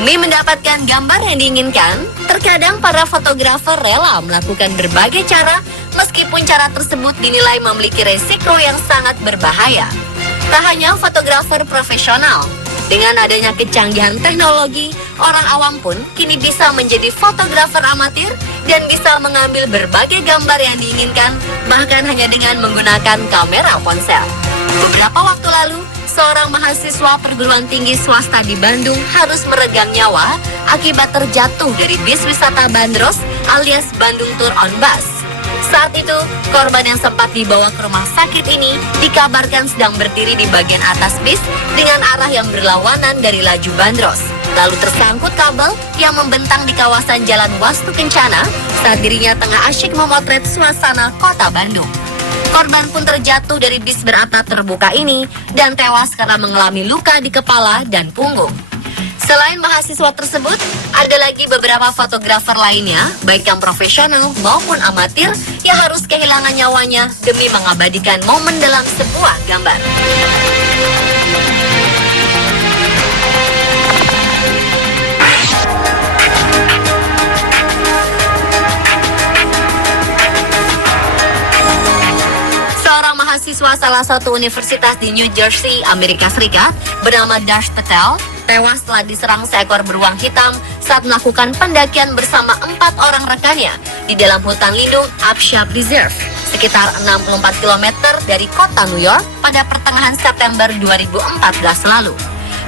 Demi mendapatkan gambar yang diinginkan, terkadang para fotografer rela melakukan berbagai cara meskipun cara tersebut dinilai memiliki resiko yang sangat berbahaya. Tak hanya fotografer profesional, dengan adanya kecanggihan teknologi, orang awam pun kini bisa menjadi fotografer amatir dan bisa mengambil berbagai gambar yang diinginkan, bahkan hanya dengan menggunakan kamera ponsel. Beberapa waktu lalu, seorang mahasiswa perguruan tinggi swasta di Bandung harus meregang nyawa akibat terjatuh dari bis wisata Bandros alias Bandung Tour on Bus. Saat itu, korban yang sempat dibawa ke rumah sakit ini dikabarkan sedang berdiri di bagian atas bis dengan arah yang berlawanan dari laju Bandros. Lalu tersangkut kabel yang membentang di kawasan Jalan Wastu Kencana saat dirinya tengah asyik memotret suasana kota Bandung. Korban pun terjatuh dari bis beratap terbuka ini dan tewas karena mengalami luka di kepala dan punggung. Selain mahasiswa tersebut, ada lagi beberapa fotografer lainnya, baik yang profesional maupun amatir, yang harus kehilangan nyawanya demi mengabadikan momen dalam sebuah gambar. Mahasiswa salah satu universitas di New Jersey, Amerika Serikat, bernama Darsh Patel, tewas setelah diserang seekor beruang hitam saat melakukan pendakian bersama 4 orang rekannya di dalam hutan lindung Upshap Reserve, sekitar 64 km dari kota New York pada pertengahan September 2014 lalu.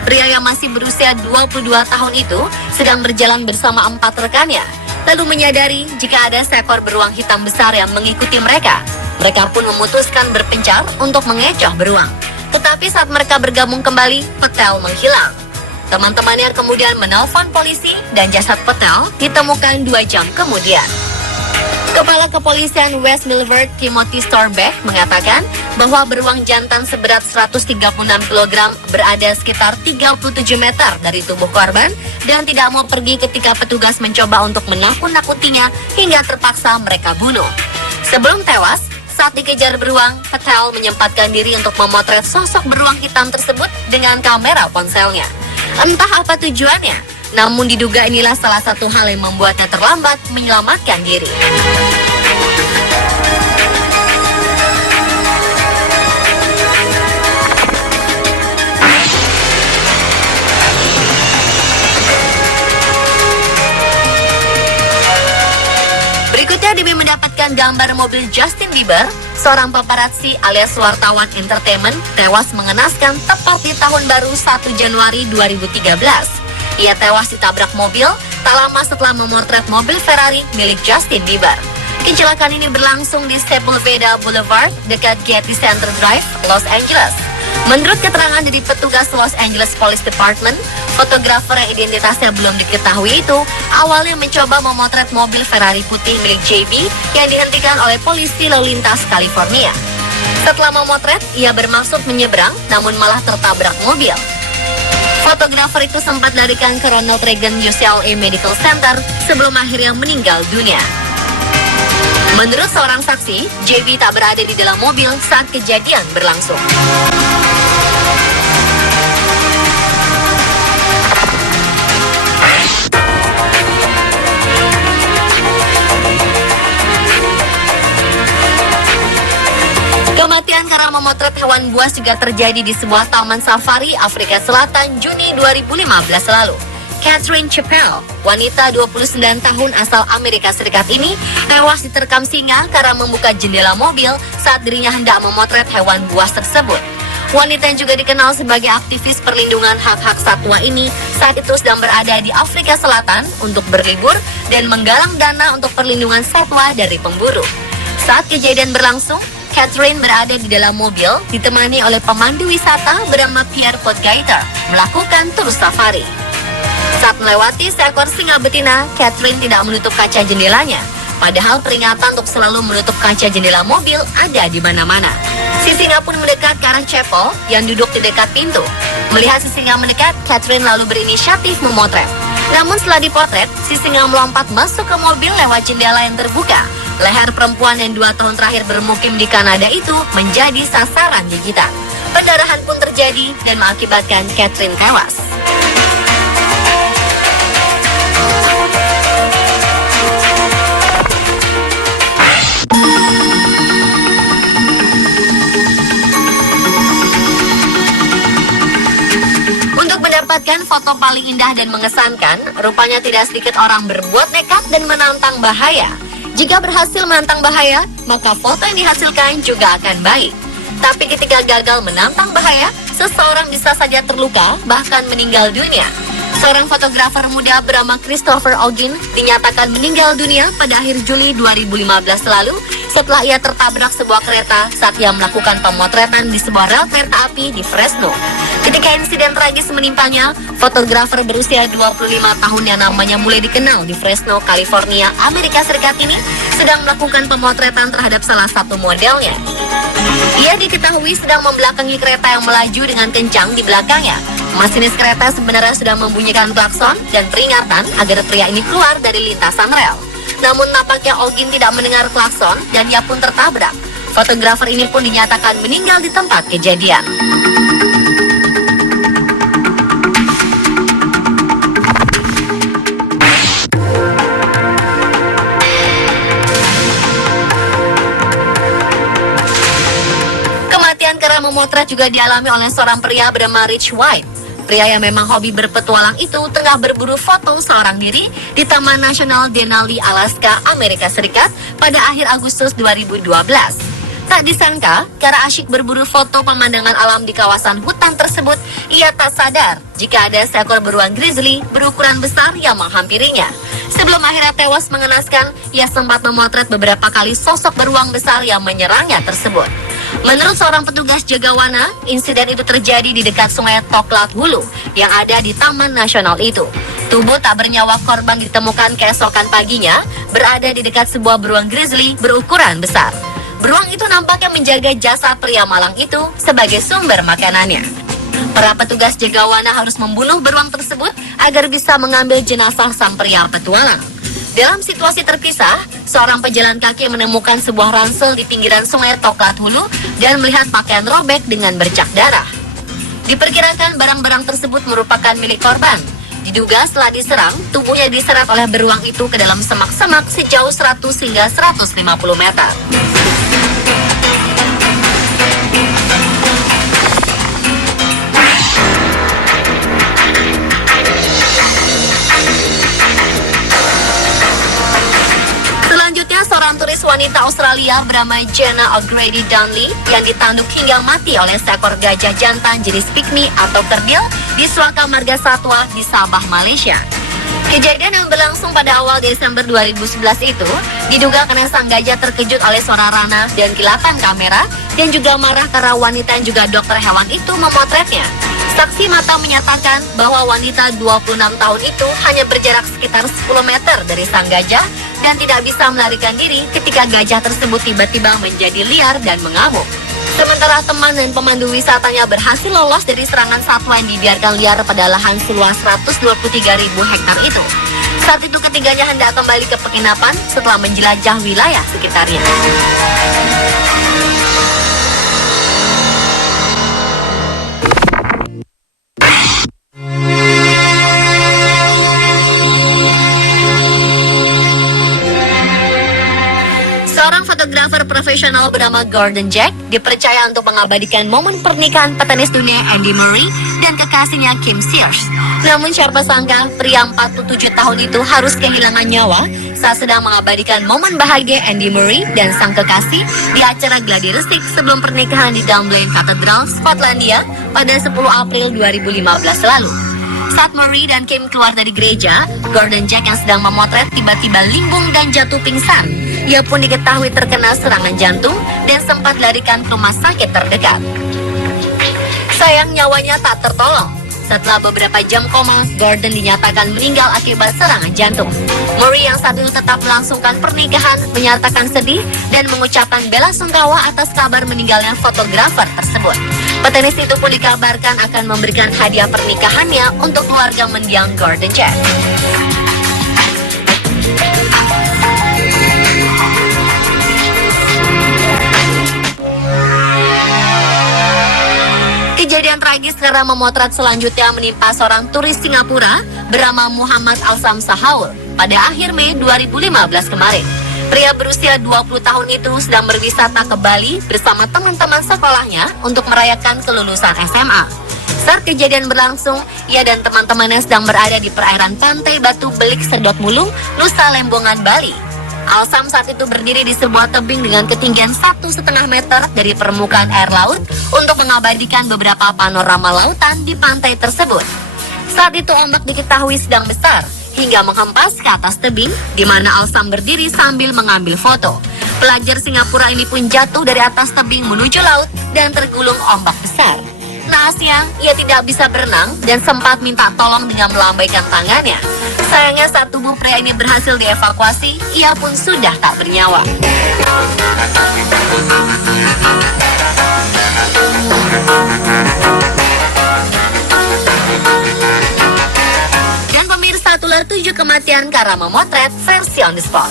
Pria yang masih berusia 22 tahun itu sedang berjalan bersama 4 rekannya, lalu menyadari jika ada seekor beruang hitam besar yang mengikuti mereka. Mereka pun memutuskan berpencar untuk mengecoh beruang. Tetapi saat mereka bergabung kembali, Patel menghilang. Teman-temannya kemudian menelpon polisi dan jasad Patel ditemukan 2 jam kemudian. Kepala Kepolisian West Milford, Timothy Storbeck, mengatakan bahwa beruang jantan seberat 136 kg berada sekitar 37 meter dari tubuh korban dan tidak mau pergi ketika petugas mencoba untuk menakut-nakutinya hingga terpaksa mereka bunuh. Sebelum tewas, saat dikejar beruang, Patel menyempatkan diri untuk memotret sosok beruang hitam tersebut dengan kamera ponselnya. Entah apa tujuannya, namun diduga inilah salah satu hal yang membuatnya terlambat menyelamatkan diri. Berikutnya demi mendapatkan gambar mobil Justin Bieber, seorang paparazzi alias wartawan entertainment tewas mengenaskan tepat di tahun baru 1 Januari 2013. Ia tewas ditabrak mobil tak lama setelah memotret mobil Ferrari milik Justin Bieber. Kecelakaan ini berlangsung di Sepulveda Boulevard dekat Getty Center Drive, Los Angeles. Menurut keterangan dari petugas Los Angeles Police Department, fotografer yang identitasnya belum diketahui itu awalnya mencoba memotret mobil Ferrari putih milik JB yang dihentikan oleh polisi lalu lintas California. Setelah memotret, ia bermaksud menyeberang namun malah tertabrak mobil. Fotografer itu sempat larikan ke Ronald Reagan UCLA Medical Center sebelum akhirnya meninggal dunia. Menurut seorang saksi, JB tak berada di dalam mobil saat kejadian berlangsung. Kematian karena memotret hewan buas juga terjadi di sebuah taman safari Afrika Selatan Juni 2015 lalu. Catherine Chappell, wanita 29 tahun asal Amerika Serikat ini, tewas diterkam singa karena membuka jendela mobil saat dirinya hendak memotret hewan buas tersebut. Wanita yang juga dikenal sebagai aktivis perlindungan hak-hak satwa ini saat itu sedang berada di Afrika Selatan untuk berlibur dan menggalang dana untuk perlindungan satwa dari pemburu. Saat kejadian berlangsung, Catherine berada di dalam mobil ditemani oleh pemandu wisata bernama Pierre Potgieter melakukan tur safari. Saat melewati seekor singa betina, Catherine tidak menutup kaca jendelanya. Padahal peringatan untuk selalu menutup kaca jendela mobil ada di mana-mana. Si singa pun mendekat ke arah Chappell yang duduk di dekat pintu. Melihat si singa mendekat, Catherine lalu berinisiatif memotret. Namun setelah dipotret, si singa melompat masuk ke mobil lewat jendela yang terbuka. Leher perempuan yang 2 tahun terakhir bermukim di Kanada itu menjadi sasaran gigitan. Pendarahan pun terjadi dan mengakibatkan Catherine tewas. mendapatkan foto paling indah dan mengesankan, rupanya tidak sedikit orang berbuat nekat dan menantang bahaya. Jika berhasil menantang bahaya, maka foto yang dihasilkan juga akan baik. Tapi ketika gagal menantang bahaya, seseorang bisa saja terluka, bahkan meninggal dunia. Seorang fotografer muda bernama Christopher Ogin dinyatakan meninggal dunia pada akhir Juli 2015 lalu setelah ia tertabrak sebuah kereta saat ia melakukan pemotretan di sebuah rel kereta api di Fresno. Ketika insiden tragis menimpanya, fotografer berusia 25 tahun yang namanya mulai dikenal di Fresno, California, Amerika Serikat ini sedang melakukan pemotretan terhadap salah satu modelnya. Ia diketahui sedang membelakangi kereta yang melaju dengan kencang di belakangnya. Masinis kereta sebenarnya sudah membunyikan klakson dan peringatan agar pria ini keluar dari lintasan rel. Namun nampaknya Ogin tidak mendengar klakson dan ia pun tertabrak. Fotografer ini pun dinyatakan meninggal di tempat kejadian. Kematian karena memotret juga dialami oleh seorang pria bernama Rich White. Pria yang memang hobi berpetualang itu tengah berburu foto seorang diri di Taman Nasional Denali, Alaska, Amerika Serikat pada akhir Agustus 2012. Tak disangka, karena asyik berburu foto pemandangan alam di kawasan hutan tersebut, ia tak sadar jika ada seekor beruang grizzly berukuran besar yang menghampirinya. Sebelum akhirnya tewas mengenaskan, ia sempat memotret beberapa kali sosok beruang besar yang menyerangnya tersebut. Menurut seorang petugas jaga wana, insiden itu terjadi di dekat sungai Toklat Hulu yang ada di Taman Nasional itu. Tubuh tak bernyawa korban ditemukan keesokan paginya berada di dekat sebuah beruang grizzly berukuran besar. Beruang itu nampaknya menjaga jasad pria malang itu sebagai sumber makanannya. Para petugas jaga wana harus membunuh beruang tersebut agar bisa mengambil jenazah sang pria petualang. Dalam situasi terpisah, seorang pejalan kaki menemukan sebuah ransel di pinggiran sungai Toklat Hulu dan melihat pakaian robek dengan bercak darah. Diperkirakan barang-barang tersebut merupakan milik korban. Diduga setelah diserang, tubuhnya diseret oleh beruang itu ke dalam semak-semak sejauh 100 hingga 150 meter. Seorang turis wanita Australia bernama Jenna O'Grady Dunley yang ditanduk hingga mati oleh seekor gajah jantan jenis pygmy atau kerdil di Suaka Marga Satwa di Sabah, Malaysia. Kejadian yang berlangsung pada awal Desember 2011 itu diduga karena sang gajah terkejut oleh suara rana dan kilatan kamera dan juga marah karena wanita yang juga dokter hewan itu memotretnya. Saksi mata menyatakan bahwa wanita 26 tahun itu hanya berjarak sekitar 10 meter dari sang gajah dan tidak bisa melarikan diri ketika gajah tersebut tiba-tiba menjadi liar dan mengamuk. Sementara teman dan pemandu wisatanya berhasil lolos dari serangan satwa yang dibiarkan liar pada lahan seluas 123.000 hektar itu. Saat itu ketiganya hendak kembali ke penginapan setelah menjelajah wilayah sekitarnya. Seorang fotografer profesional bernama Gordon Jack dipercaya untuk mengabadikan momen pernikahan petenis dunia Andy Murray dan kekasihnya Kim Sears. Namun siapa sangka pria 47 tahun itu harus kehilangan nyawa saat sedang mengabadikan momen bahagia Andy Murray dan sang kekasih di acara gladi resik sebelum pernikahan di Dunblane Cathedral, Skotlandia pada 10 April 2015 lalu. Saat Murray dan Kim keluar dari gereja, Gordon Jack yang sedang memotret tiba-tiba limbung dan jatuh pingsan. Ia pun diketahui terkena serangan jantung dan sempat dilarikan ke rumah sakit terdekat. Sayang nyawanya tak tertolong. Setelah beberapa jam koma, Gordon dinyatakan meninggal akibat serangan jantung. Murray yang saat itu tetap melangsungkan pernikahan menyatakan sedih dan mengucapkan bela sungkawa atas kabar meninggalnya fotografer tersebut. Petenis itu pun dikabarkan akan memberikan hadiah pernikahannya untuk keluarga mendiang Gordon Jack. Kejadian tragis karena memotret selanjutnya menimpa seorang turis Singapura bernama Muhammad Alsam Sahaul pada akhir Mei 2015 kemarin. Pria berusia 20 tahun itu sedang berwisata ke Bali bersama teman-teman sekolahnya untuk merayakan kelulusan SMA. Saat kejadian berlangsung, ia dan teman-temannya sedang berada di perairan pantai Batu Belik Sedot Mulung, Nusa Lembongan, Bali. Alsam saat itu berdiri di sebuah tebing dengan ketinggian 1,5 meter dari permukaan air laut untuk mengabadikan beberapa panorama lautan di pantai tersebut. Saat itu ombak diketahui sedang besar hingga menghempas ke atas tebing di mana Alsam berdiri sambil mengambil foto. Pelajar Singapura ini pun jatuh dari atas tebing menuju laut dan tergulung ombak besar. Naasnya, ia tidak bisa berenang dan sempat minta tolong dengan melambaikan tangannya. Sayangnya saat tubuh pria ini berhasil dievakuasi, ia pun sudah tak bernyawa. Dan pemirsa, tular 7 kematian karena memotret versi on the spot.